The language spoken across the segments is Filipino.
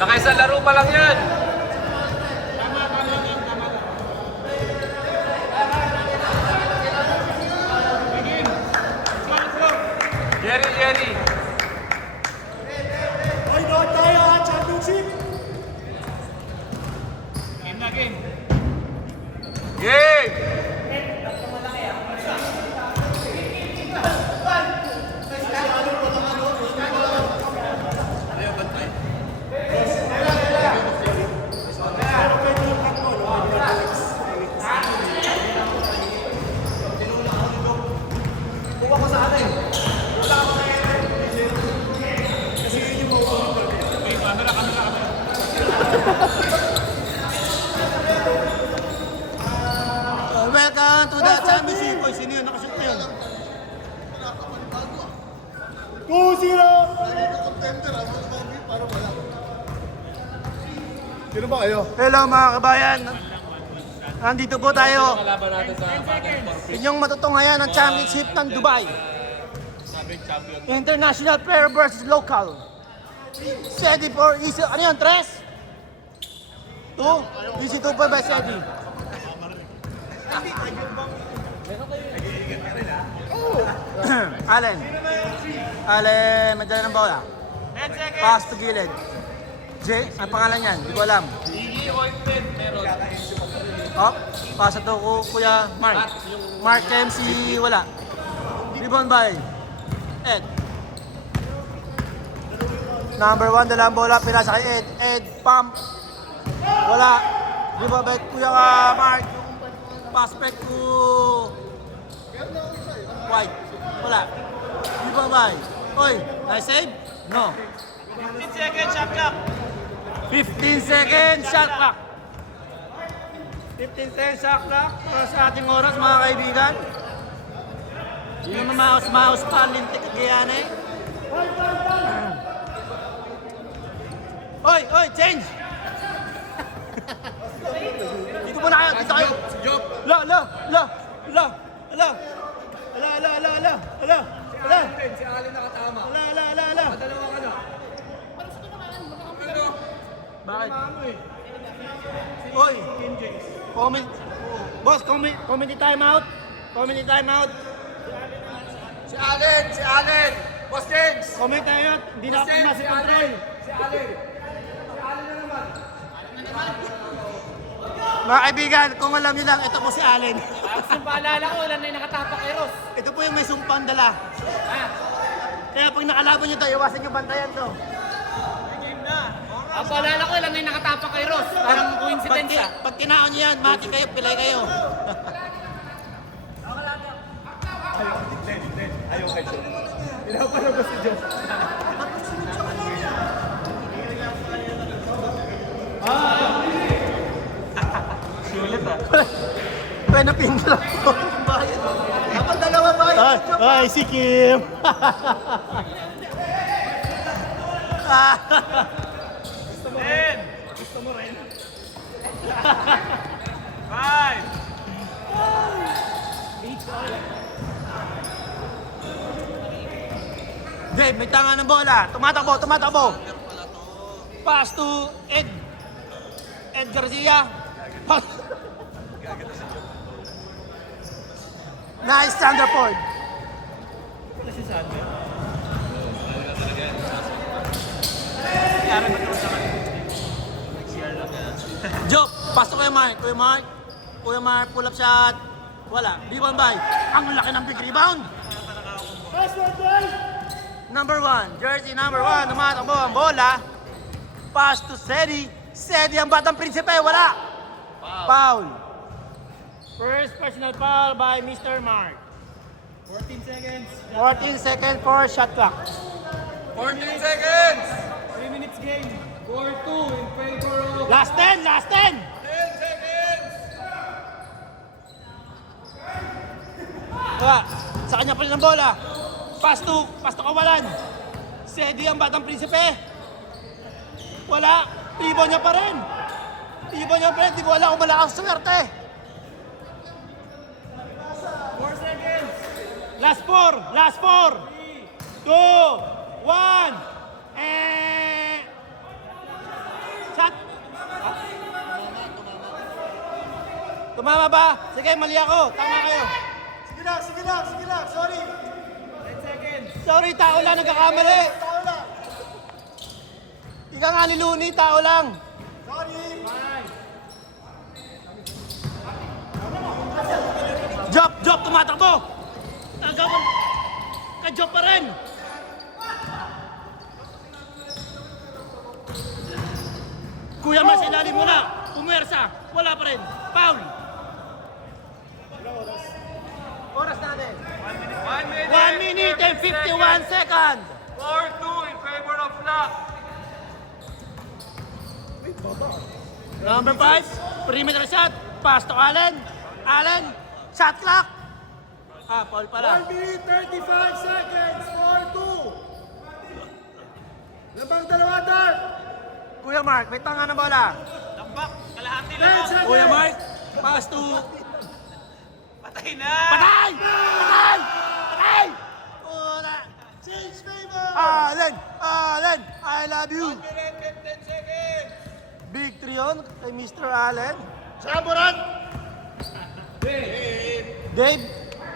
Nakaisang laro pa lang yan. Jerry. Ay, doon tayo ha, championship! Game. Welcome to the championship! Oy, sino yun? Nakashoot na yun. 2-0! Sino ba kayo? Hello mga kabayan! Nandito po tayo. Kalaban natin sa Inyong matutunghayan ng championship ng Dubai. International player versus local. Sedi for easy. Ano yun? 3? 2? Easy 2 by Sedi. Allen, madala ng bola. Pass to gilid. J, ang pangalan niyan? Hindi ko alam. Gigi Ointment meron. Oh, pasa to ko Kuya Mark. Mark MC, wala. Rebound by Ed. Number 1, dalang bola, pinasa kay Ed. Ed, pump. Wala. Rebound by Kuya Mark. Pass back to White. Wala. Rebound by. Oy, nice save? No. 15 seconds, shot clock. 15 seconds, shot clock. 15 seconds shot clock para sa ating oras mga kaibigan. Hindi naman maus pa, lintik kagayana eh. Oy, change! Dito muna kayo, dito kayo. Si Allen nakatama. Dalawang ano. Bakit? Oy! Comment. Boss, community timeout. Community timeout. Si Allen. Boss James. Comment tayo. Hindi na ako nasa control. Si Allen na naman. Mga kaibigan, kung alam niyo lang, ito po si Allen. Ang paalala ko, wala na yung nakatapak kay Ross. Ito po yung may sumpang dala. Kaya pag nakalaban niyo tayo, iwasan niyo bantayan to. Ang paalala ko, wala na yung nakatapak kay Ross. Parang coincidence ah. Pag tinaon niyo yan, mati kayo, pilay kayo. Pwede na pindol ako. Dapat dalawa ba? Ay, si Kim. Gusto mo rin? 5. Dave, may tanga ng bola. Tumatakbo. Pass to Ed Garcia. Nice, Thunderford. Job, pass to Kuya Mark. Kuya Mark, pull up shot. Wala. B1 by. Ang laki ng big rebound. Number 1, jersey number 1. Tumatakbo ang bola. Pass to Sedi. Sedi ang batang prinsipe. Wala. Foul. First personal foul by Mr. Mark. 14 seconds. 14 seconds for shot clock. 14 seconds. 3 minutes game. 4-2 in favor of... Last 10. 10 seconds. Wala. Sa kanya pa rin ang bola. Pass to Kawalan. Sedi ang batang prinsipe. Wala. Ibo niya pa rin. Di ko alam kung malakas swerte. 4 seconds. Last 4. 2, 1. Tumama ba? Sige, mali ako. Tama kayo. Sige lang. Sorry. 10 seconds. Sorry, tao lang nagkakamali. Tao lang. Ika nga ni Luni, tao lang. Sorry. 5. Job, tumatakbo. Nagawan. Ka-job pa rin. Kuya Mas, ilalim mo na. Pumersa. Wala pa rin. Foul. Oras natin. 1 minute and 51 seconds. 4-2 in favor of Lock. Number 5, perimeter shot. Pass to Allen. Allen, shot clock. Foul pala. 1 minute 35 seconds. 4-2. Labang dalawa, Dark. Kuya Mark, may tanga na bola. Tambak. Kalahati 10 lang. seconds. Kuya Mark, pass to... Patay na. Patay! Patay! Una. Change favor. Allen! I love you! 1 minute 15 seconds. Big 3 yun kay Mr. Allen. Saburan. Dave,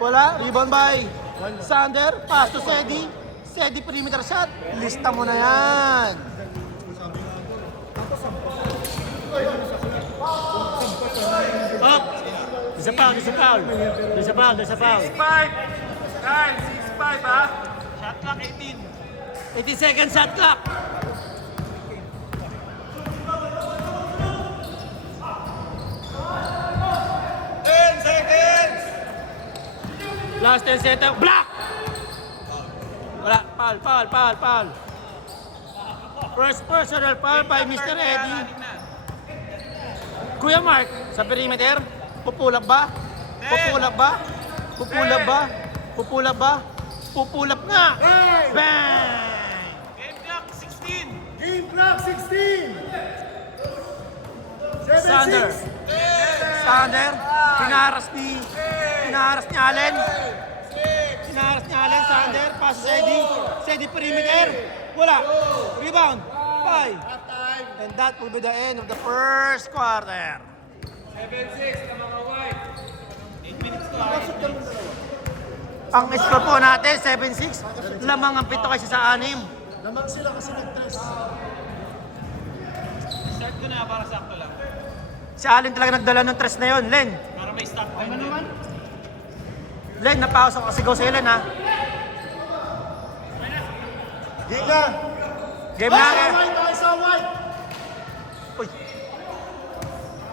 wala. Rebound by Sander. Pass to Sedi. Sedi perimeter shot. Lista mo na yan. Up. There's a foul. There's a foul. 6-5. Guys, 6-5 ha. Shot clock 18. 80 seconds shot clock. Last 10 seconds. Block! Wala. Foul. First personal foul by Mr. Eddie. Kuya Mark, sa perimeter, pupulap ba? Pupulap nga! Bang! Game clock 16. Game clock 16. Sander. 7-6. Pinaras ni Allen. Sander, pass sa Sedi perimeter. Wala. Rebound. 5. And that will be the end of the first quarter. 7-6 na mga white. 8 minutes to. Ang score po natin, 7-6. Lamang ang 7 kasi sa 6. Lamang sila kasi nag-tres. Start ko na para sakto lang. Si Allen talaga nagdala ng 3 na yon. Len, Para may stop time din. Len, napausa ko kasi go sa Len ha. Game na. Game na. Ay, sa white. Uy.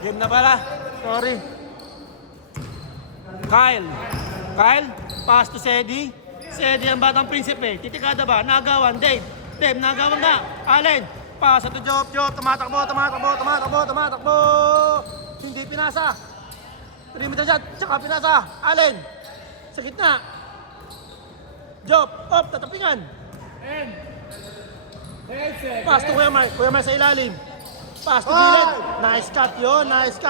Game na pala. Sorry. Kyle, pass to Sedi. Sedi ang batang prinsipe. Titikada ba? Nagawan. Dave, nagawan na. Allen, pass to Job. Tumatakbo. Hindi pinasa. Perimeter shot, tsaka pinasa. Allen, sa gitna. Job, tatapingan. 10 seconds. Pass to Kuya Mark sa ilalim. Pass to gilid. Nice cut yun. 9-6.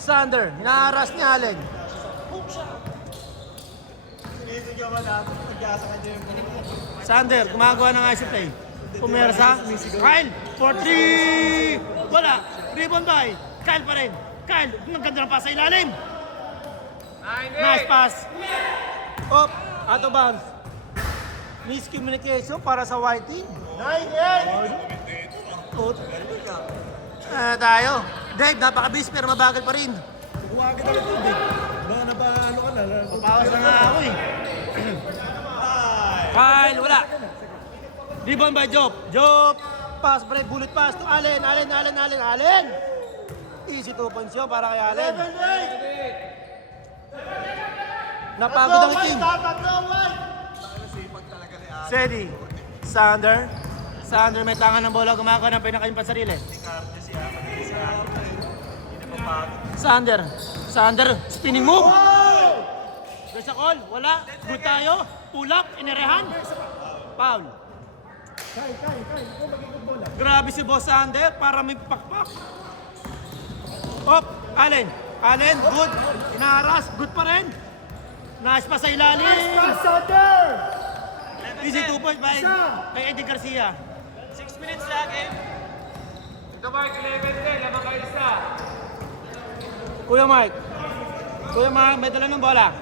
Sander, hinaharas ni Allen. Sander, gumagawa ng ice play. Pumersa. Kyle, for 3. Wala. Rebound by Kyle pa rin. Kyle, ang ganda ng pass sa ilalim. 9-8. Nice pass. Out of bounds. Miscommunication para sa white team. 9-8. Tayo. Dave, napakabis pero mabagal pa rin. Huwag ka ng tubig. Baka napahalo ka na. Papawas na nga ako eh. Kyle, wala. Rebound by Job. Pass, break, bullet pass to Allen. Easy 2 points yun para kay Allen. 7-8. Napagod ang team. Tatlo white. Sedi. Sander may tangan ng bola. Gumagawa ng pinakayong pansarili. Sander, spinning move. There's a call. Wala. Good tayo. Pull up. Inerehan. Foul. Grabe si Boss Sander para may pakpak. Allen, good. Inaharas. Good pa rin. Nice pa sa ilalim. Sander. Easy 2 points by kay Eddie Garcia. 6 minutes na game. Ito Mark, 11-10. Lamang kayo isa. Kuya Mark, may dala ng bola.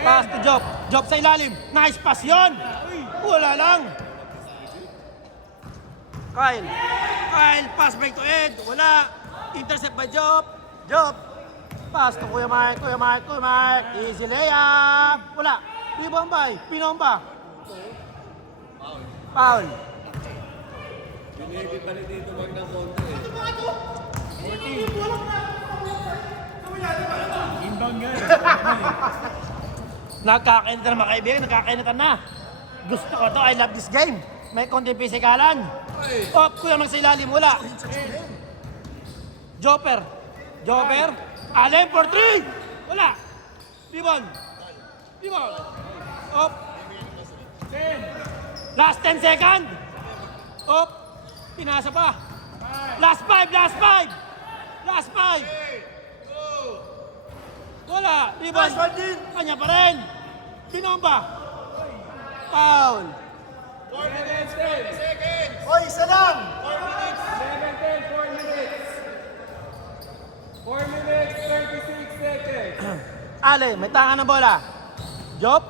Pass to Job. Job sa ilalim. Nice pass yun. Wala lang. Kyle, pass break to Ed. Wala. Intercept by Job. Pass to Kuya Mark. Easy layup. Wala. Rebound by Pinomba. Foul. Binigay pa rin dito Mark ng konti eh. Inbound nga eh. Nakakainitan na mga kaibigan, nakakainitan na. Gusto ko to, I love this game. May konting pisikalan. Oh, Kuya Mark sa ilalim, wala. Jopper. Allen for 3. Wala. Rebound. Up. Last 10 seconds. Up. Pinasa pa. Last 5. Wala. Rebound. Kanya pa rin. Pinomba. Foul. 4 minutes, 10 seconds. Hoy, isa lang! 11-10, 4 minutes. 4 minutes, 36 seconds. Ale, may tanga ng bola. Job?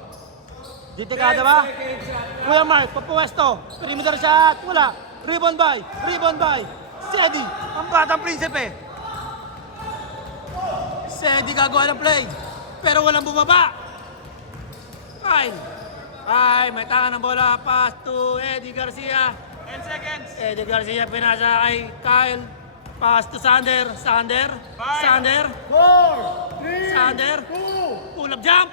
Ditikada ba? 10 seconds shot. Kuya Mark, papuwesto. Perimeter shot. Wala. Rebound by. Sedi, ang batang prinsipe. Sedi gagawa ng play. Pero walang bumaba. Kyle, may tanga ng bola. Pass to Eddie Garcia. 10 seconds. Eddie Garcia pinasa kay Kyle. Pass to Sander. Sander. 4, 3, Sander. 2, Pull up jump.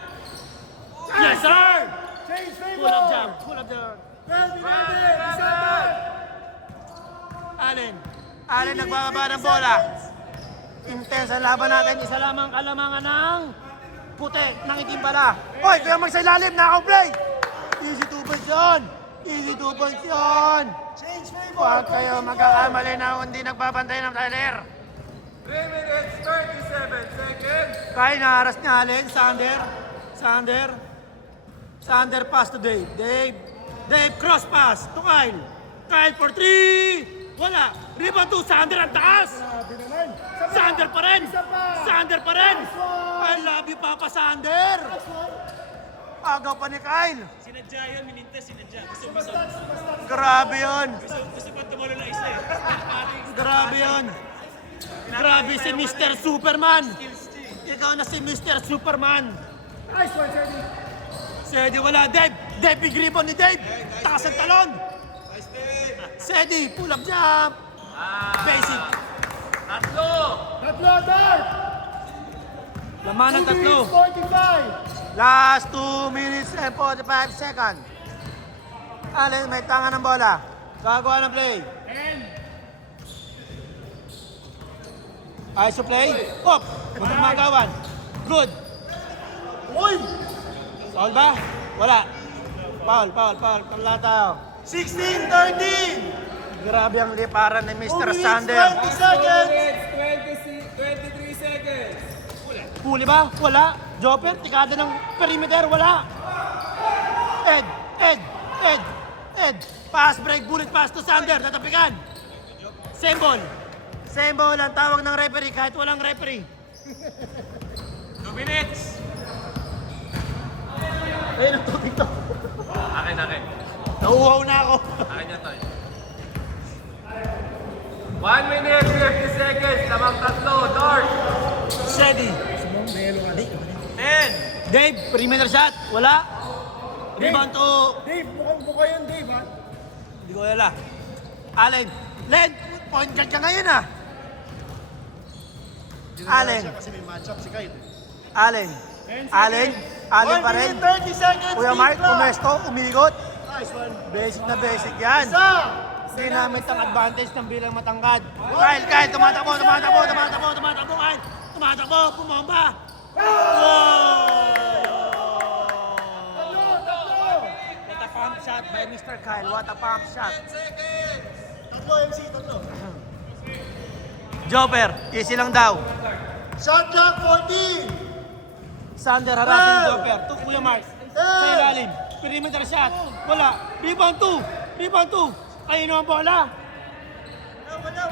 Yes, sir. change favor! Pull up jump. 12 minutes, December! Allen nagbababa ng bola. Intense ang laban natin. Isa lamang kalamangan ng puti, ng itim pala. Hoy, kaya magsailalim, nakaw-play! Easy 2 points yun! Change favor! Huwag kayo magkakamali na hindi nagbabantay ng Tyler. 3 minutes, 37 seconds. Kaya naharas niya Allen. Sander pass to Dave. Dave cross pass to Kyle. Kyle for 3! Wala! Rebound to Sander ang taas! Grabe naman! Sander pa rin! I love you, Papa Sander! Agaw pa ni Kyle. Sinadya yun, minintes, sinadya. Gusto Grabe yun. pa tumalo na isa eh. Grabe yun. Grabe si Mr. Superman. Ikaw na si Mr. Superman. Nice one, Jeremy! Sedi wala. Dave, big rebound ni Dave. Takas ang talon. Sedi, pull up jump. Basic. Tatlo. Dart! Laman ng 2 tatlo. minutes, 45! Last 2 minutes and 45 seconds. Allen, may tanga ng bola. Gagawa ng play. Ayos yung play. Up. Magmagawan. Good. Uy! Foul ba? Wala. Foul. Pala tayo. 16-13! Grabe ang liparan ni 2 Mr. minutes, Sander. 20 4 seconds! minutes, 23 seconds. Huli ba? Wala. Jopper, tikada ng perimeter. Wala. Ed. Pass break, bullet pass to Sander. Tatapikan. Same ball ang tawag ng referee kahit walang referee. 2 minutes. Ayun ang tuting to. Akin. Nauuhaw na ako. Akin yan, Toy. 1 minute, 50 seconds. Lamang tatlo. Dart. Steady. 10. Dave, perimeter shot. Wala. Rebound to... Dave, mukha yun, Dave, ha? Hindi ko alala. Allen. Len, point guard ka ngayon ah. Allen. Kasi may matchup si Kyle. Allen pa 1 rin. minute, 30 seconds! Kuya Mark, Deep clock. pumesto, umigot. Nice one. Basic na basic yan. Isa! Ginamit ang advantage ng bilang matangkad. Kyle, tumatakbo, Kyle. Tumatakbo, pumamba. What a pump shot by Mr. Kyle. What a pump shot. Tatlo, MC, tatlo. Jopper, easy lang daw. Shot clock, 14! Sander harassing Jopper. To Kuya Mark. Sa ilalim. Perimeter shot. Wala. Rebound 2. Kayo ang bola. Wala.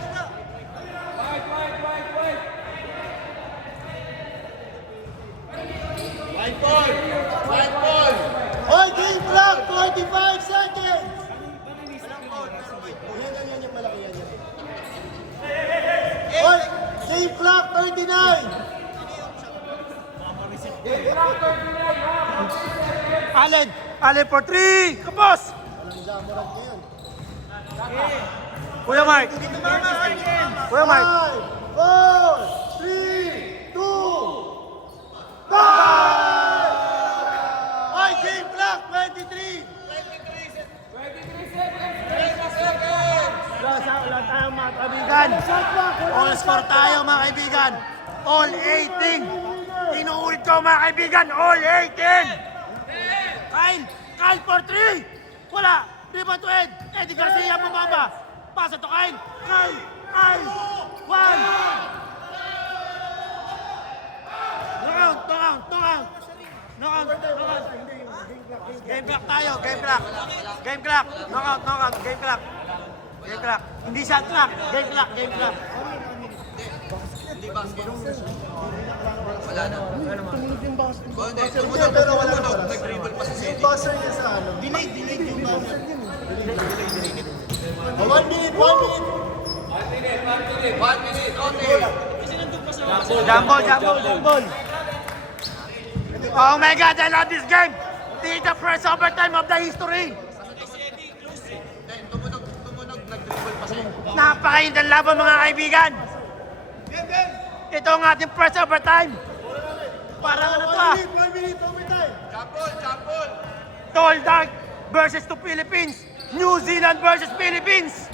Game clock 39. Allen for 3. Kapos! Walang jamorag ngayon. Kuya Mark. Kuya Mark. 5, 4, 3, 2, 5! Ay, game clock 23. Wala tayong mga kaibigan. All score tayo mga kaibigan. All 18. Inuulit ko mga kaibigan. All 18. Kyle for 3. Wala. Rebound to Ed. Eddie Garcia bumaba. Pasa to Kyle. Kyle. 1. Knockout. Game clock tayo. Game clock. Knockout. Game clock. Hindi shot clock. Game clock. Pero wala na. Yung buzzer niya sa ano. Delayed yung buzzer. 1 minute. 1 minute, okay. Jumble. Oh my God, I love this game. This is the first overtime of the history. Tumunog, nag-dribble pa siya. Napakaindang laban mga kaibigan. Ito ang ating first overtime. Parang ano to 1 minute overtime. Jambol. Tall Dark versus the Philippines. New Zealand versus Philippines.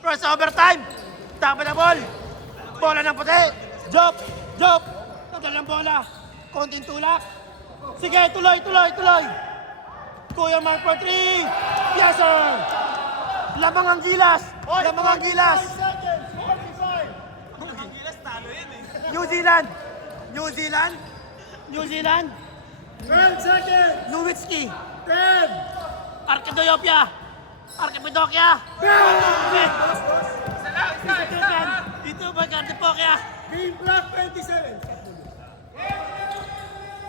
First overtime. Tama na ball. Bola ng puti. Job. Nadala ng bola. Konting tulak. Sige, tuloy. Kuya Mark for 3. Yes, sir. Lamang ang gilas. 5 seconds. 45. New Zealand. 12 seconds. Nowitzki. 10. Arkidoyopia. Dito ba Kartipokya? Game clock 20 seconds.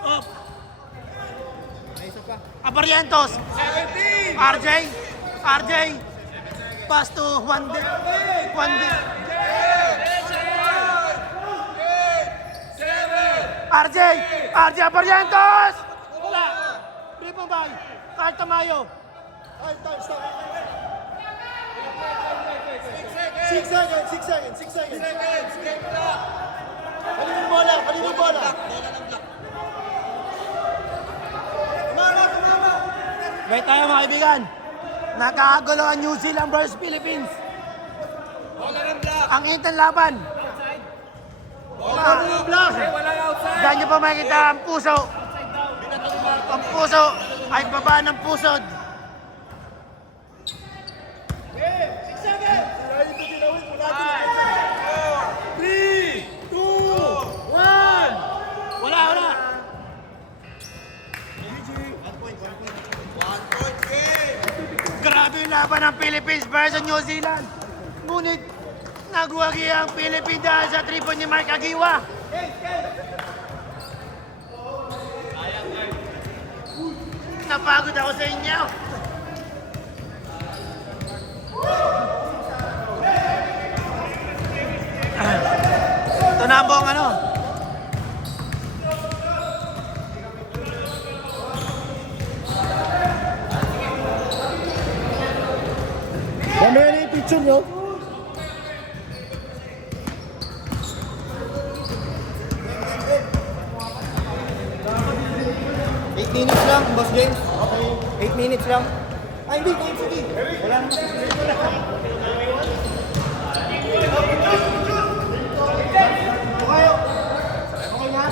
Up. Abarientos. 17. RJ. Pass to one day. 7. RJ Abarientos! Wala. Rebound by Carl Tamayo. Time, stop. 6 seconds. Game clock. Kalinong bola. Wait tayo mga kaibigan. Nagkakagulo ang New Zealand versus Philippines. Bola ng block. Ang intent laban. Walang outside. Diyan nyo pa makikita ang puso. Ang puso ay baba ng pusod. Wala. 1 point game. Grabe yung laban ng Philippines versus New Zealand. Ngunit nagwagi ang Philippines dahil sa triple ni Mark Agiwa. Napagod ako sa inyo. Ito na ang ano. Mamaya na yung picture nyo. Minutes lang, Boss James. Okay. 8 minutes lang. Ay, hindi. Sige. Wala naman. Okay na?